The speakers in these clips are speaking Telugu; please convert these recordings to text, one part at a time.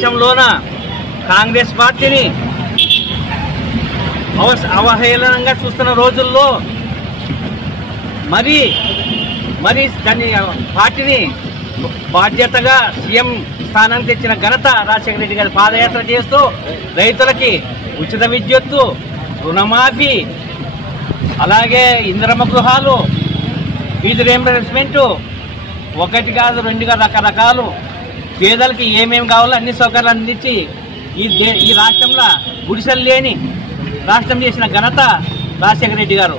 దేశంలోన కాంగ్రెస్ పార్టీని అవహేళనంగా చూస్తున్న రోజుల్లో మరి దాని పార్టీని బాధ్యతగా సీఎం స్థానానికి తెచ్చిన ఘనత రాజశేఖర రెడ్డి గారు పాదయాత్ర చేస్తూ రైతులకి ఉచిత విద్యుత్తు, రుణమాఫీ, అలాగే ఇందిరమ్మ గృహాలు, ఫీజు రీయింబర్స్మెంట్, ఒకటి కాదు రెండు కాదు రకరకాలు పేదలకి ఏమేమి కావాలో అన్ని సౌకర్యాలు అందించి ఈ రాష్ట్రంలో గుడిసెలు లేని రాష్ట్రం చేసిన ఘనత రాజశేఖర రెడ్డి గారు.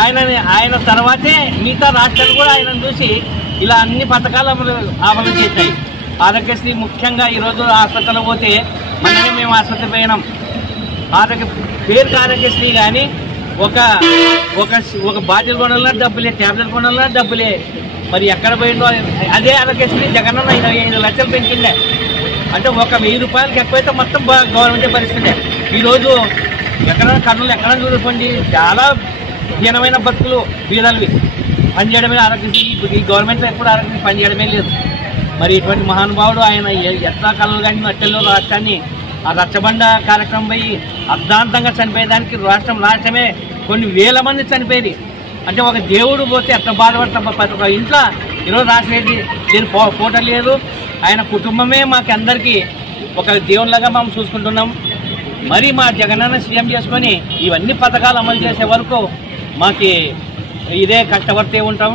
ఆయన తర్వాతే మిగతా రాష్ట్రాలు కూడా ఆయనను చూసి ఇలా అన్ని పథకాలు అమలు చేశాయి. ఆరోగ్యశ్రీ ముఖ్యంగా ఈరోజు హాస్పిటల్ పోతే మనమే మేము ఆసుపత్రి పోయినాం. పేరుకి ఆరోగ్యశ్రీ కానీ ఒక బాటిల్ కొనాలన్నా డబ్బులే, ట్యాబ్లెట్ కొనాలన్నా డబ్బులే. మరి ఎక్కడ పోయిందో అదే ఆరోగ్యశ్రీ జగనన్న 25 లక్షలు పెంచిండే. అంటే ఒక 1000 రూపాయలకి ఎక్కువైతే మొత్తం గవర్నమెంటే భరిస్తుండే. ఈరోజు కర్నూలు ఎక్కడ చూసుకోండి, చాలా హీనమైన బతుకులు బీదలవి. పనిచేయడమే ఆరోగ్యశ్రీ, ఈ గవర్నమెంట్లో ఎప్పుడు ఆరోగ్యశ్రీ పనిచేయడమే లేదు. మరి ఇటువంటి మహానుభావుడు ఆయన ఎట్లా కలలు కానీ అట్టెల్లో రాష్ట్రాన్ని ఆ రచ్చబండ కార్యక్రమం పోయి అర్ధాంతంగా చనిపోయేదానికి రాష్ట్రమే కొన్ని వేల మంది చనిపోయేది. అంటే ఒక దేవుడు పోతే ఎట్లా బాధపడతాం. ప్రతి ఒక్క ఇంట్లో ఈరోజు రాసిరెడ్డి దీని ఫోటో లేదు. ఆయన కుటుంబమే మాకందరికీ ఒక దేవుళ్ళగా మనం చూసుకుంటున్నాం. మరి మా జగనన్న సీఎం చేసుకొని ఇవన్నీ పథకాలు అమలు చేసే వరకు మాకు ఇదే కష్టపడుతూ ఉంటాం.